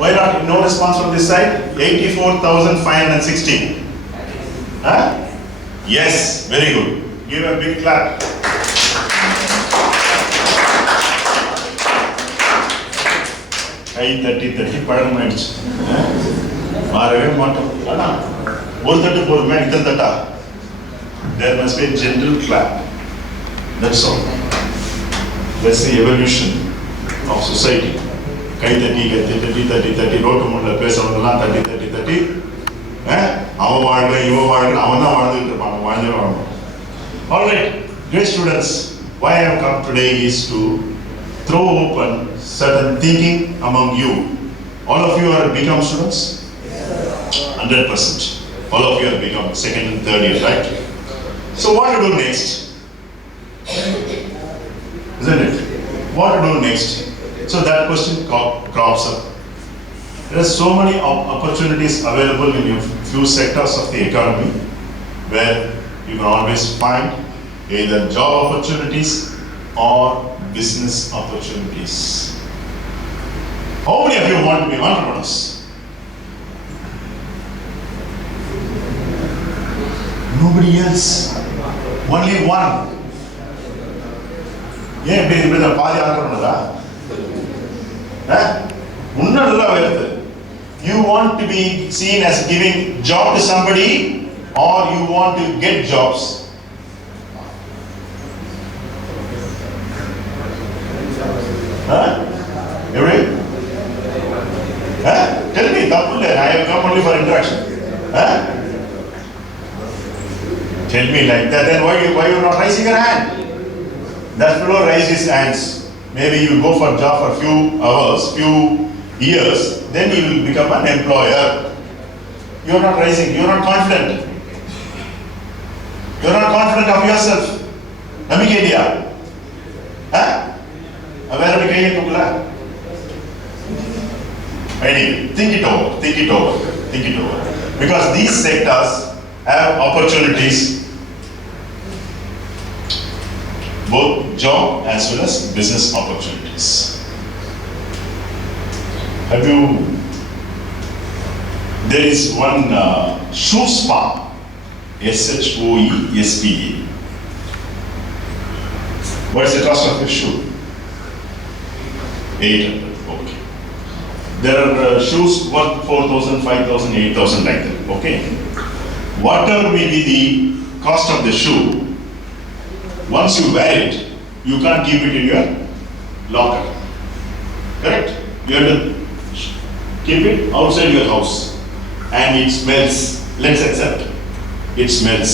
Why not? No response from this side? 84,516. Huh? Yes, very good. Give a big clap. கை தட்டி தட்டி பழகமாயிடுச்சு. மாறவே மாட்டோம். ஆனா ஒரு தட்டு போதுமே, இத்தனை தட்டா? There must be a gentle clap. That's all. That's the evolution of society. கை தட்டி தட்டி தட்டி தட்டி ரோட்டு முன்னில் பேசுறவங்கெல்லாம் தட்டி தட்டி தட்டி அவன் வாழ்க இவன் வாழ்க அவன் தான் வாழ்ந்துட்டு இருப்பான், வாழ்ந்தே வாழணும். All right, great students. Why I have come today is to throw open certain thinking among you. All of you are become students? 100%. All of you have become second and third year, right? So what to do next? Isn't it? What to do next? So that question crops up. There are so many opportunities available in a few sectors of the economy where you can always find either job opportunities or business opportunities. How many of you want to be entrepreneurs? Nobody else. Only one. ஏன் இப்படி இப்படி பாதி ஆentrepreneur-ஆ? You want to be seen as giving job to somebody or you want to get jobs? Everybody? Tell me, I have come only for interaction. Tell me like that, then why you not raising your hand? That fellow raised his hands. Maybe you go for job for few hours, few years, then you will become an employer. You are not rising, you are not confident. You are not confident of yourself. Namikedia. Where are we going to go? Anyway, think it over. Because these sectors have opportunities, both job as well as business opportunities. There is one shoe spa, SHOESPA. What is the cost of your shoe? 800, okay. There are shoes worth 4,000, 5,000, 8,000 like that, okay. Whatever may be the cost of the shoe, once you wear it, you can't keep it in your locker. Correct? You have to keep it outside your house. And it smells. Let's accept. It smells.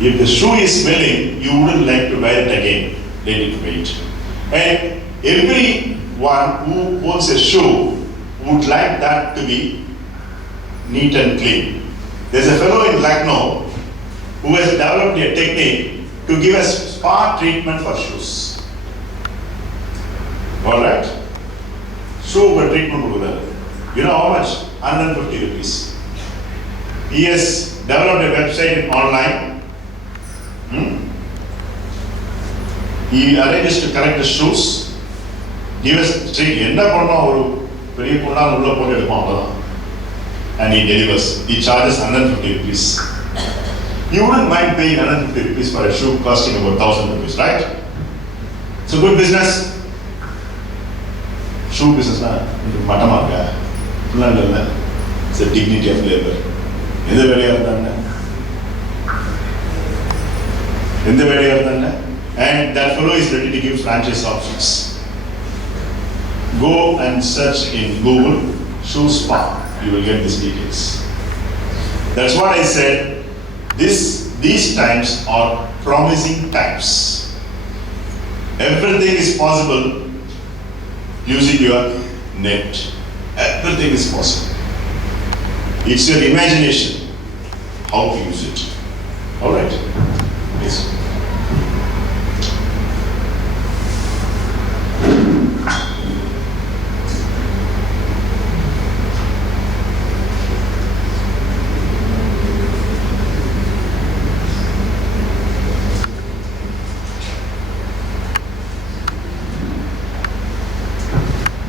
If the shoe is smelling, you wouldn't like to wear it again. Let it wait. And everyone who owns a shoe would like that to be neat and clean. There's a fellow in Lucknow who has developed a technique to give a spa treatment for shoes. All right? Shoe treatment. You know how much? 150 rupees. He has developed a website online. He arranges to correct the shoes. Give us and he delivers. He charges 150 rupees. You wouldn't mind paying 150 rupees for a shoe costing about 1,000 rupees, right? It's a good business. Shoe business, it's a dignity of labor. And that fellow is ready to give franchise options. Go and search in Google shoe spa. You will get these details. That's what I said. These times are promising times. Everything is possible using your net. Everything is possible. It's your imagination how to use it. All right? Yes.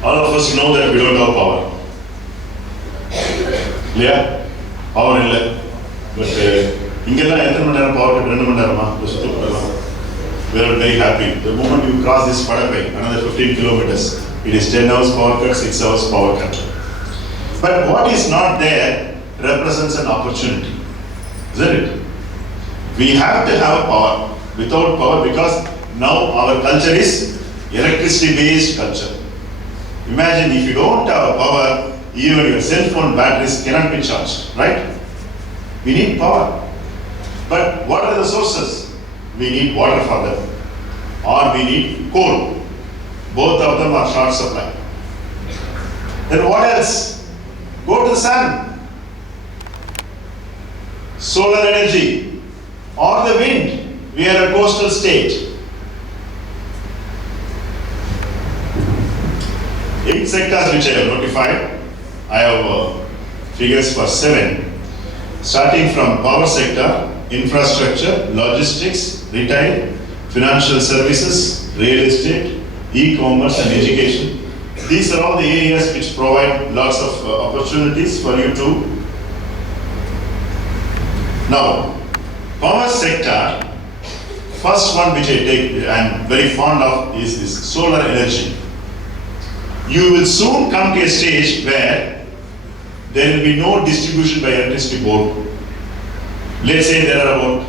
All of First, know that we don't have power. Clear? Power illa. But ingella எத்தனை மணி நேரம் power cut 2 மணி நேரமா we are very happy. The moment you cross this Padapai, another 15 kilometers, it is 10 hours power cut, 6 hours power cut. But what is not there represents an opportunity, isn't it? We have to have power. Without power, because now our culture is electricity based culture. Imagine if you don't have power, even your cell phone batteries cannot be charged, right? We need power. But what are the sources? We need water for them, or we need coal. Both of them are short supply. Then what else? Go to the sun, solar energy, or the wind. We are a coastal state. 8 sectors which I have notified. I have figures for 7. Starting from power sector, infrastructure, logistics, retail, financial services, real estate, e-commerce and education. These are all the areas which provide lots of opportunities for you to. Now, power sector, first one which I am very fond of is this solar energy. You will soon come to a stage where there will be no distribution by electricity board. Let's say there are about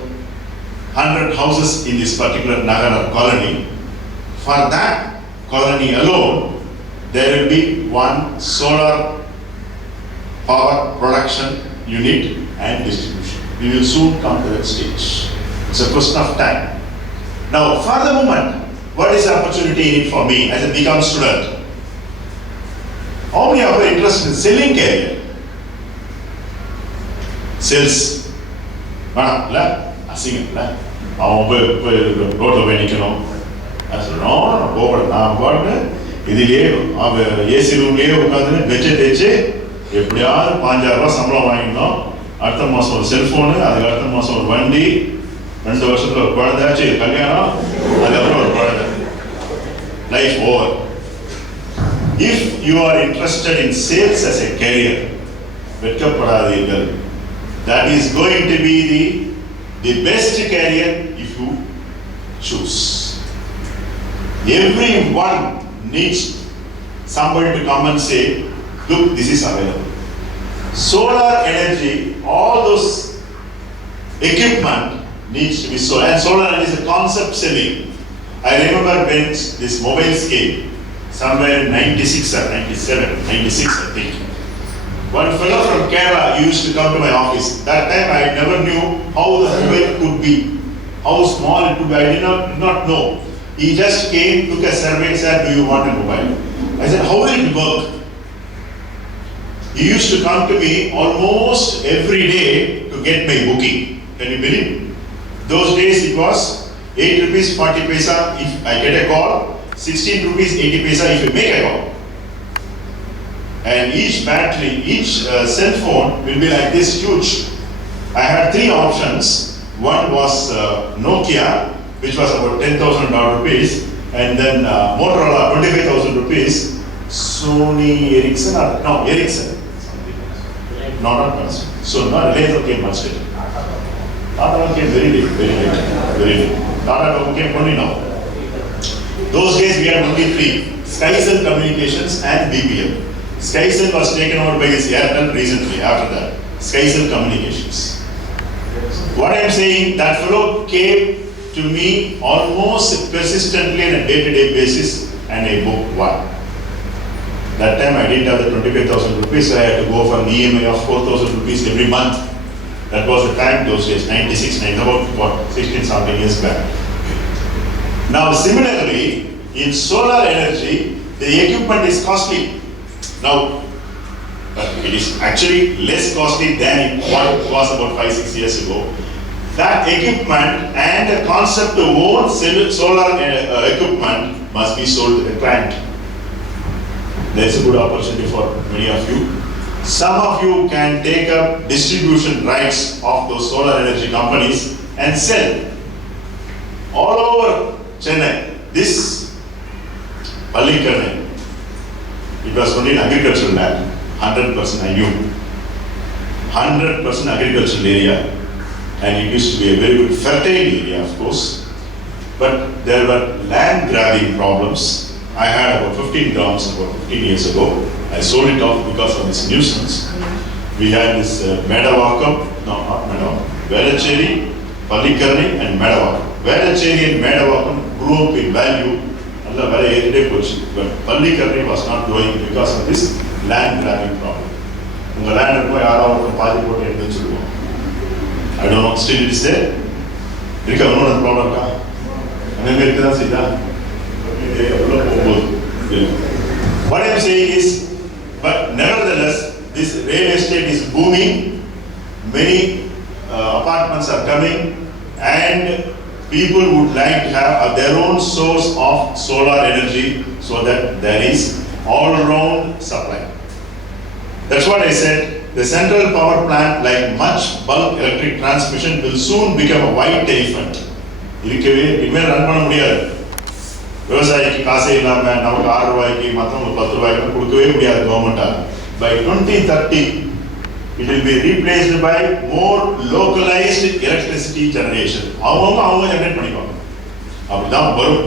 100 houses in this particular Nagara colony. For that colony alone, there will be one solar power production unit and distribution. We will soon come to that stage. It's a question of time. Now, for the moment, what is the opportunity in it for me as a become student? How many of you are interested in selling career? Sales. இல்ல அசிங்கம் இல்லை அவன் போய் ரோட்டில் போய் நிற்கணும் அது சொல்லணும் போகக்கூடாது நான் பாட்டு இதுலேயே அவன் ஏசி ரூம்லேயே உட்காந்துன்னு பெச்சை தேய்ச்சி எப்படியாவது 5,000 ரூபா சம்பளம் வாங்கிடணும் அடுத்த மாதம் ஒரு செல்ஃபோனு அதுக்கு அடுத்த மாதம் ஒரு வண்டி 2 வருஷத்தில் ஒரு குழந்தையாச்சு கல்யாணம் அதுக்கப்புறம் ஒரு குழந்தை life over. If you are interested in sales as a career, வெட்கப்படாதீர்கள். That is going to be the best career if you choose. Everyone needs somebody to come and say, look, this is available. Solar energy, all those equipment needs to be solar. And solar energy is a concept selling. I remember when this mobiles came, somewhere in 96 or 97, 96 I think. One fellow from Kerala used to come to my office. That time I never knew how the mobile could be, how small it could be. I did not know. He just came, took a survey, said, do you want a mobile? I said, how will it work? He used to come to me almost every day to get my booking. Can you believe? Those days it was 8 rupees 40 paisa if I get a call, 16 rupees 80 paisa if you make a call. And each battery, each cell phone will be like this huge. I had 3 options. One was Nokia, which was about 10,000 rupees, and then Motorola, 25,000 rupees. Sony Ericsson, no Ericsson. Not Panasonic. So not later came much later. Tata came very late. Tata came only now. Those days we had only 3: SkyCell Communications and BPM. SkyCell was taken over by Airtel recently after that. SkyCell Communications. What I am saying, that fellow came to me almost persistently on a day-to-day basis and I booked one. That time I didn't have the 25,000 rupees, so I had to go for an EMI of 4,000 rupees every month. That was the time those days, 96, about what, 16 something years back. Now similarly, in solar energy, the equipment is costly. Now, it is actually less costly than what it was about 5-6 years ago. That equipment and the concept to own solar equipment must be sold to the client. There is a good opportunity for many of you. Some of you can take up distribution rights of those solar energy companies and sell all over Chennai. This Pallikkanai, It was only an agricultural land, 100% I knew. 100% agricultural area, and it used to be a very good fertile area, of course. But there were land grabbing problems. I had about 15 grounds about 15 years ago. I sold it off because of this nuisance. We had this Medavakam, no, not Medavakam, Velacheri, Pallikarni and Medavakam. Velacheri and Medavakam grew up in value, but Pallikarni was not growing because of this land grabbing problem. I don't know, still it is there? What I am saying is, but nevertheless, this real estate is booming, many apartments are coming, and people would like to have their own source of solar energy so that there is all-round supply. That's what I said. The central power plant, like much bulk electric transmission, will soon become a white elephant. விவசாயிக்கு காசே இல்லாம நமக்கு 6 ரூபாய்க்கு மற்றவங்க 10 ரூபாய்க்கு கொடுக்கவே முடியாது கவர்மெண்டால். By 2030, it will be replaced by more localized electricity generation. அவங்க ஜெனரேட் பண்ணிப்பாங்க. அப்படிதான் வரும்.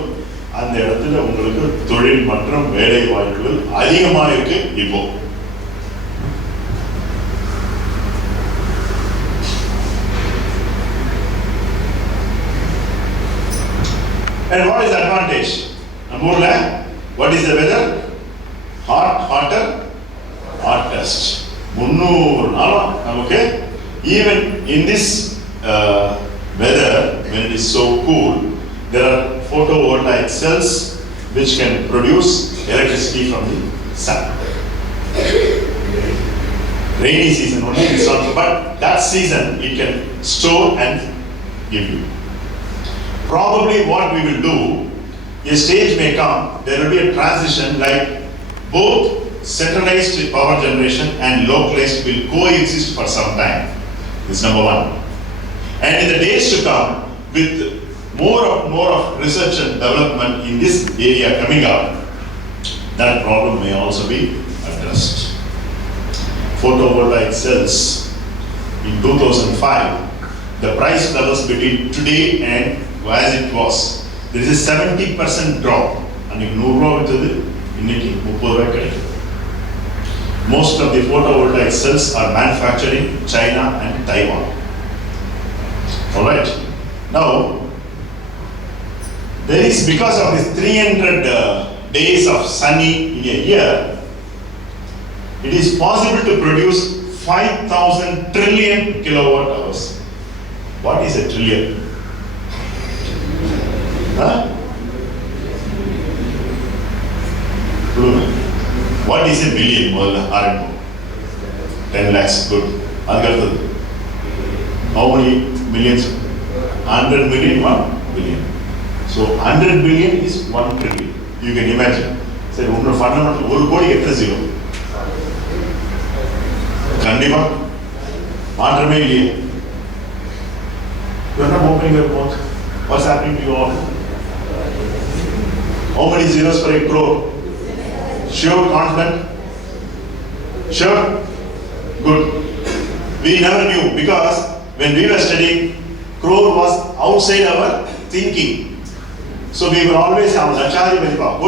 அந்த இடத்துல உங்களுக்கு தொழில் மற்றும் வேலை வாய்ப்புகள் அதிகமாக இருக்கு இப்போ. And what is the advantage? What is the weather? Hot, hotter, hottest. Okay? Even in this weather, when it is so cool, there are photovoltaic cells which can produce electricity from the sun. Rainy season only is not, but that season it can store and give you. Probably what we will do, a stage may come, there will be a transition like both centralized power generation and localized will coexist for some time. This is number one. And in the days to come, with more of research and development in this area coming up, that problem may also be addressed. Photovoltaic cells in 2005, the price levels between today and as it was, there is a 70% drop. And if most of the photovoltaic cells are manufactured in China and Taiwan. Alright. Now, there is, because of this 300 days of sunny in a year, it is possible to produce 5,000 trillion kilowatt hours. What is a trillion? Huh? What is a billion? 10 lakhs, good. How many millions? 100 million, 1 billion. So 100 billion is 1 trillion. You can imagine. Say, fundamental, 1 kodi ethna zero. Kandima, maatrame illiye. You are not opening your mouth. What's happening to you all? How many zeros for a crore? Sure, confident? Sure? Good. We never knew, because when we were studying, crore was outside our thinking. So we were always on Lachari Vadipa.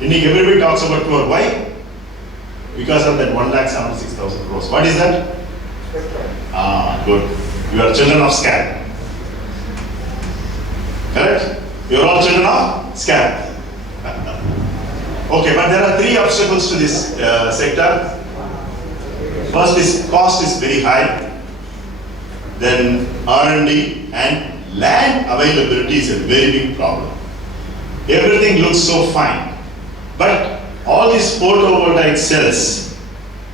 Everybody talks about crore. Why? Because of that 1,76,000 crores. What is that? Good. You are children of scam. Correct? You are all children of scam. Okay, but there are 3 obstacles to this sector. First is cost is very high. Then R&D and land availability is a very big problem. Everything looks so fine, but all these photovoltaic cells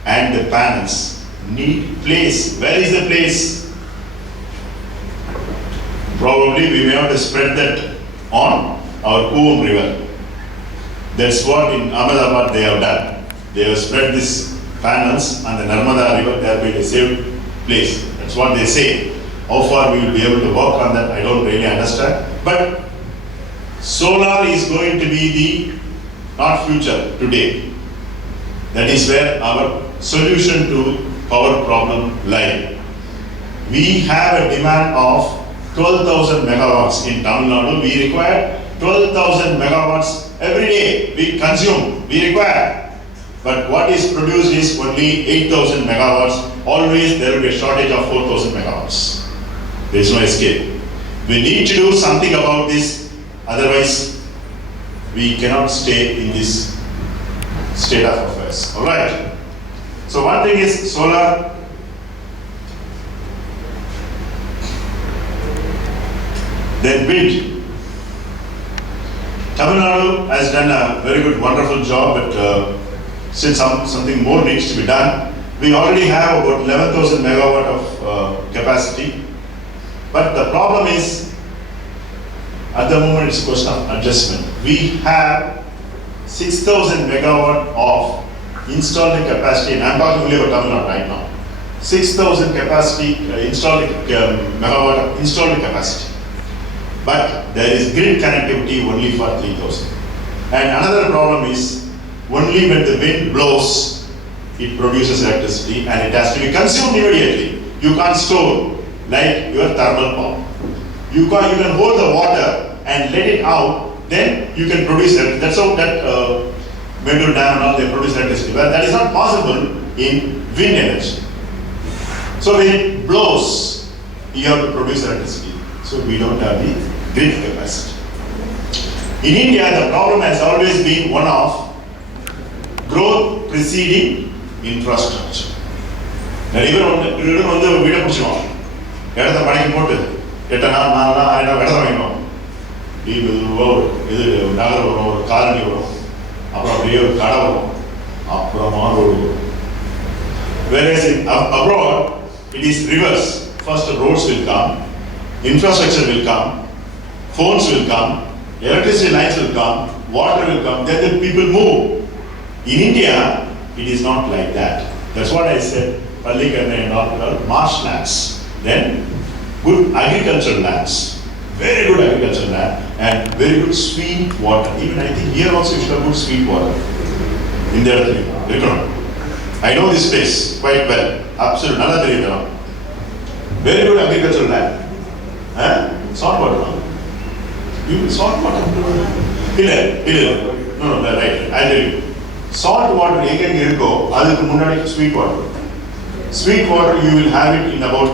and the panels need place. Where is the place? Probably we may have to spread that on our Coom river. That's what in Ahmedabad they have done. They have spread these panels on the Narmada river, thereby they saved place. That's what they say. How far we will be able to work on that, I don't really understand. But solar is going to be the not future, today. That is where our solution to power problem lies. We have a demand of 12,000 megawatts in Tamil Nadu. We require 12,000 megawatts every day. We consume, we require. But what is produced is only 8,000 megawatts. Always there will be a shortage of 4,000 megawatts. There is no escape. We need to do something about this. Otherwise, we cannot stay in this state of affairs. All right. So one thing is solar. Then wind. Tamil Nadu has done a very good, wonderful job, but since something more needs to be done, we already have about 11,000 megawatt of capacity. But the problem is, at the moment it's a question of adjustment. We have 6,000 megawatt of installed capacity, and I'm talking only about Tamil Nadu right now. 6,000 capacity, megawatt of installed capacity. But there is grid connectivity only for 3,000. And another problem is, only when the wind blows, it produces electricity and it has to be consumed immediately. You can't store like your thermal power. You can hold the water and let it out, then you can produce electricity. That's how that Mendur Dam and all, they produce electricity. But that is not possible in wind energy. So when it blows, you have to produce electricity. So we don't have the grid capacity. In India, the problem has always been one of growth preceding infrastructure. நிறைய பேர் வந்து வீடை பிடிச்சிடுவாங்க, இடத்த பணிக்கு போட்டு 8 நாள் 4 நாள் 6 நாள் இடத்த வாங்கிடுவோம். இது நகரம் வரும், ஒரு காலனி வரும், அப்புறம் அப்படியே ஒரு கடை வரும், அப்புறமா ரோடு வரும். Whereas in abroad, it is reverse. First roads will come, infrastructure will come, phones will come, electricity lines will come, water will come, then the people move. In India, it is not like that. That's what I said, Pallikarna and all, marshlands. Then, good agricultural lands, very good agricultural land, and very good sweet water. Even I think here also you should have good sweet water. In the other I know this place quite well. Absolutely, nala theriyudha. Very good agricultural land. Salt water. You salt water. No, right. I tell you. Salt water எங்க இருக்கோ அதுக்கு முன்னாடி sweet water. Sweet water you will have it in about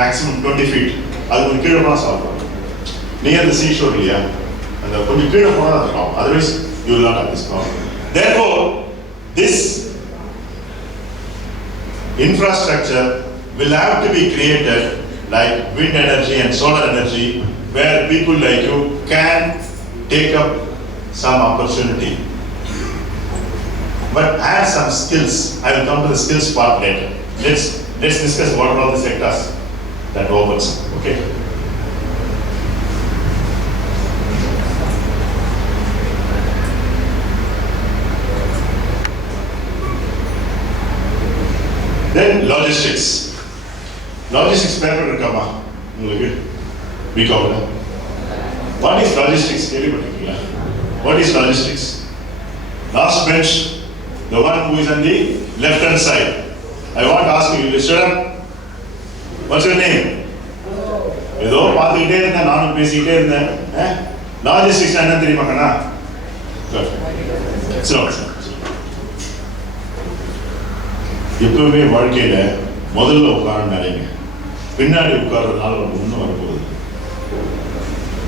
maximum 20 feet. அதுக்கு கீழே போனா salt water. Near the seashore இல்லையா, அந்த கொஞ்சம் கீழே போனா அது problem. Otherwise you will not have this problem. Therefore, this infrastructure will have to be created like wind energy and solar energy, where people like you can take up some opportunity. But add some skills. I will come to the skills part later. Let's discuss what are all the sectors that opens. Okay. Then logistics. Logistics paper இருக்கமா உங்களுக்கு பிகாம்ல? What is logistics? கேள்விப்பட்டிருக்கீங்களா? What is logistics? Last bench, the one who is on the left hand side. I want to ask you, shut up. What's your name? ஏதோ பார்த்துக்கிட்டே இருந்தேன், நானும் பேசிக்கிட்டே இருந்தேன். Logistics என்ன தெரியுமா கண்ணா? எப்பவுமே வாழ்க்கையில முதல்ல உட்கார நினைங்க, பின்னாடி உட்கார்றதுனால ஒன்றும் வரப்போகுது.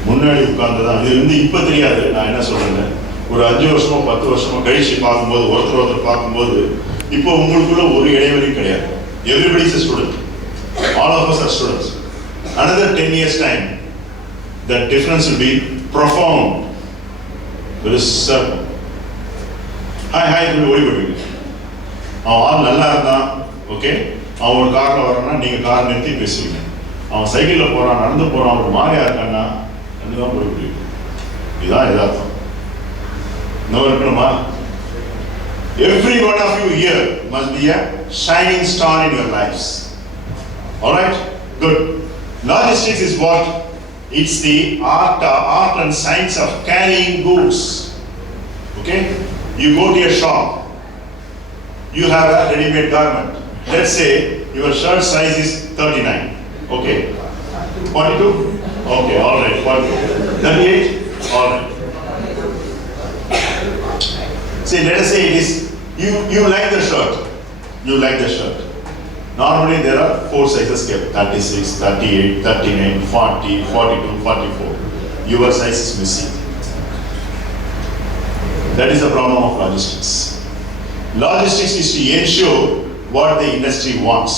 முன்னாடி உட்கார்ந்துதான் இது வந்து இப்ப தெரியாது. நான் என்ன சொல்றேன், ஒரு 5 வருஷமோ 10 வருஷமோ கழிச்சு பார்க்கும்போது, ஒருத்தர் பார்க்கும்போது, இப்போ உங்களுக்குள்ள ஒரு இடைவெளியும் கிடையாது. Everybody is a student. All of us are students. Another 10 years time, the difference will be profound. There is certain. Hi, இப்படி ஓடி போயிடுவீங்க. அவன் நல்லா இருந்தான், ஓகே, அவன் ஒரு காரில் வரான்னா நீங்கள் கார் நிறுத்தி பேசுவீங்க. அவன் சைக்கிளில் போகிறான், நடந்து போகிறான், அவனுக்கு மாறியா இருக்கான்னா ரெண்டு தான் போய் முடியும். இதுதான் எதார்த்தம். இன்னும் இருக்கணுமா? Every one of you here must be a shining star in your lives. Alright? Good. Logistics is what? It's the art and science of carrying goods. Okay? You go to a shop, you have a ready-made garment. Let's say your shirt size is 39. Okay? 42? Okay, all right. 42. 38? All right. See, let us say it is, you like the shirt. You like the shirt. Normally there are 4 sizes kept, 36, 38, 39, 40, 42, 44. Your size is missing. That is the problem of logistics. Logistics is to ensure what the industry wants.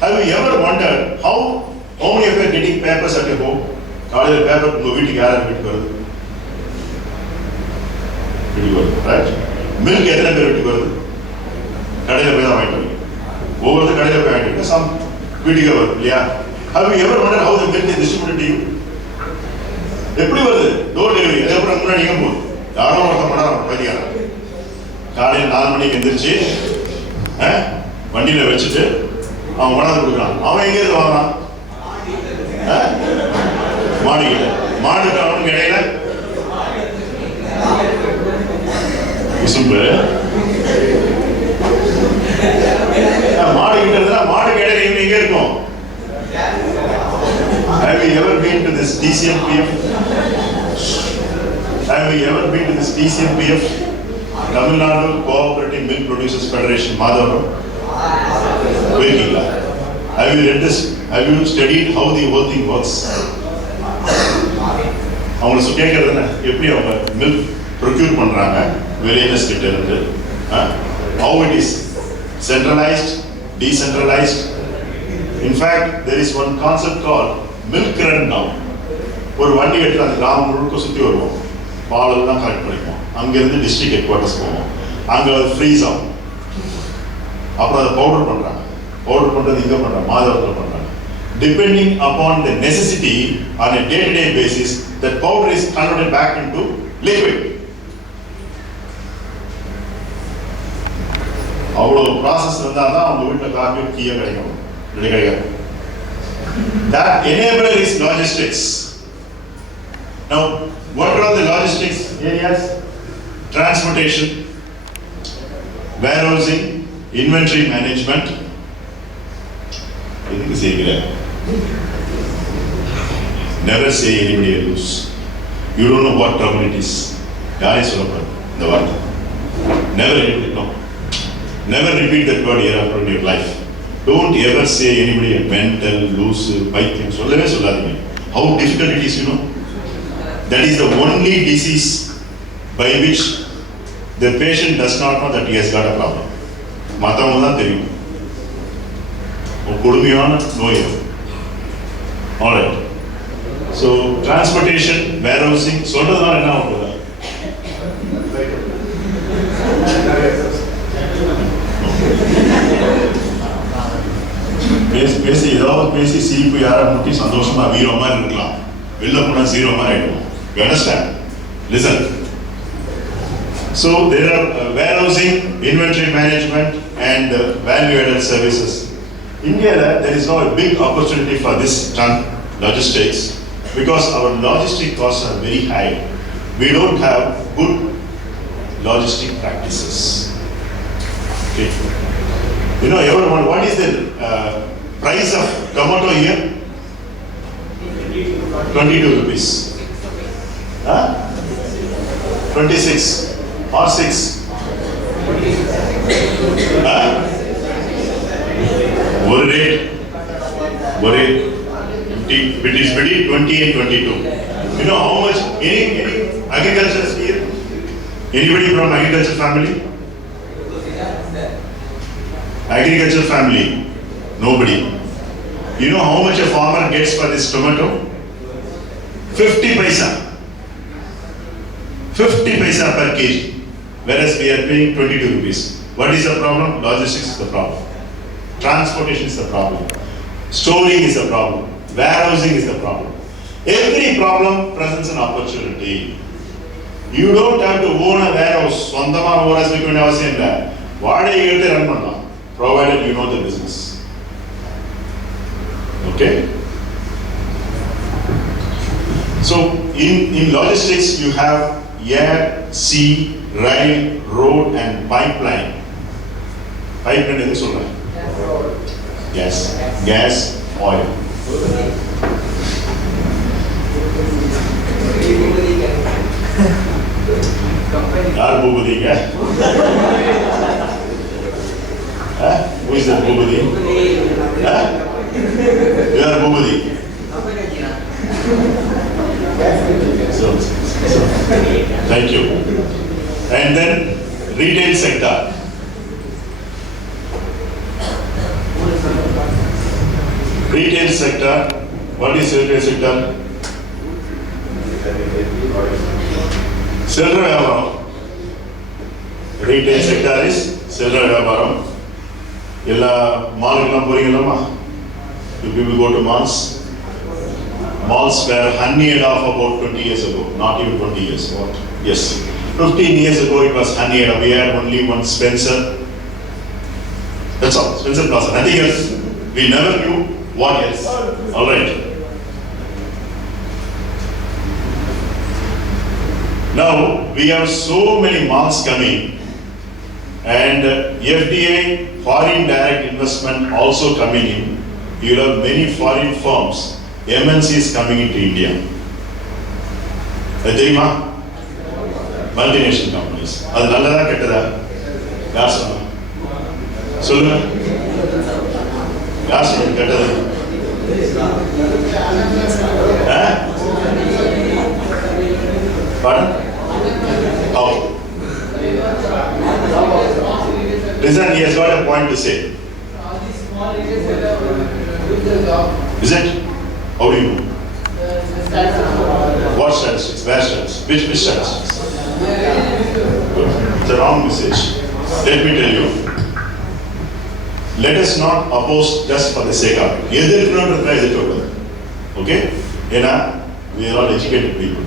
Have you ever wondered how many of you are getting papers at your home? Kalayila paper unga veetukku yaar veetukku varudhu? Veetukku varudhu, right? Milk ethana per veetukku varudhu? Kalayila poi dhaan vaangittu varudhu. Over kalayila poi vaangittu some veetukku varudhu illaya? Have you ever wondered how the milk is distributed to you? எப்படி வருது? Door delivery. அதுக்கப்புறம் முன்னாடி எங்க போகுது? யாரோ ஒருத்தன் பண்றான் பைத்தியக்காரன். காலையில் 4 மணிக்கு எந்திரிச்சு வண்டியில வச்சுட்டு அவன் கொண்டாந்து கொடுக்குறான். அவன் எங்க இருந்து வாங்குறான்? மாடிக்கிட்ட. மாடுக்கு அவனுக்கு இடையில குசும்பு. மாடுகிட்ட இருந்தா மாடுக்கு இடையில இவன் எங்க இருக்கும்? Have you ever been to this DCMPF? Have you ever been to this DCMPF? Tamil Nadu Cooperative Milk Producers Federation, Madhavam? Have you read this? Have you studied how the whole thing works? அவங்களை கேட்கறது என்ன? எப்படி அவங்க milk procure பண்றாங்க villages கிட்ட இருந்து? How it is centralized, decentralized? In fact, there is one concept called milk run now. ஒரு வண்டி எடுத்து அந்த கிராமம் முழுக்க சுற்றி வருவோம், பாலெல்லாம் கலெக்ட் பண்ணிப்போம், அங்கேருந்து டிஸ்ட்ரிக்ட் ஹெட் குவார்ட்டர்ஸ் போவோம், அங்கே அது ஃப்ரீஸ் ஆகும், அப்புறம் அதை பவுடர் பண்ணுறாங்க, பவுடர் பண்ணுறது இங்கே பண்ணுறாங்க, மாதவத்தில் பண்ணுறாங்க. Depending upon the necessity on a day-to-day basis, that powder is converted back into liquid. அவ்வளோ ப்ராசஸ் இருந்தால் தான் அவங்க வீட்டில் காஃபி டீயாக கிடைக்கும், இப்படி கிடைக்காது. That enabler is logistics. Now, what are the logistics areas? Transportation, warehousing, inventory management. எதுக்கு செய்கிற? Never say anybody else. You don't know what trouble it is. யாரை சொல்லப்படும் இந்த வார்த்தை? Never repeat it, no. Never repeat that word year after in your life. Don't ever say anybody a mental, loose, பைத்தியம் சொல்லவே சொல்லாதீங்க. How difficult it is, you know. That is the only disease by which the patient does not know that he has got a problem. மற்றவங்க தான் தெரியும். கொடுமையான நோய். All right. So transportation, warehousing, சொல்றதுனால என்ன ஆகுது? பேசி ஏதாவது பேசி சிரிப்பு யாரை முட்டி சந்தோஷமா வீரோ மாதிரி இருக்கலாம், வெளில போனா ஜீரோ மாதிரி ஆயிடும். You understand? Listen. So there are warehousing, inventory management and value-added services. India, there is now a big opportunity for this logistics because our logistic costs are very high. We don't have good logistic practices. Okay. You know, everyone, what is the price of tomato here? 22 rupees. 26 or 6. One rate. It is between 20 and 22. You know how much? Any agriculture here? Anybody from agriculture family? Agriculture family? Nobody. You know how much a farmer gets for this tomato? 50 paisa. 50 paisa per kg. Whereas we are paying 22 rupees. What is the problem? Logistics is the problem. Transportation is the problem. Storing is the problem. Warehousing is the problem. Every problem presents an opportunity. You don't have to own a warehouse. சொந்தமா warehouse வைக்க வேண்டிய அவசியம் இல்லை. வாடகை எடுத்து run பண்ணலாம். Provided you know the business. Okay? So in logistics you have air, sea, rail, road and pipeline. Pipeline எது சொல்றேன்? Gas. Gas, oil. யார் பூபதிங்க? Who is that Boopathi? You are Boopathi. So, thank you. And then retail sector. Retail sector. What is retail sector? சில்லறை வியாபாரம். Retail sector is சில்லறை வியாபாரம். எல்லா மாலுக்கெல்லாம் போறீங்களாமா? You people go to malls. Malls were unheard of about 20 years ago. Not even 20 years. What? Yes. 15 years ago it was unheard of. We had only one Spencer. That's all. Spencer Plaza. Nothing else. We never knew what else. All right. Now we have so many malls coming, and FDI, foreign direct investment, also coming in. You will have many foreign firms, MNCs coming into India. தெரியுமா? Multinational companies. அது நல்லதா கெட்டதா? யார் சொன்னா? சொல்லுங்க. யார் சொன்னா கெட்டது? Pardon? How? Listen, he has got a point to say. Is it? How do you know? What statistics? Where statistics? Which statistics? It's a wrong message. Let me tell you. Let us not oppose just for the sake of it. Okay? We are all educated people.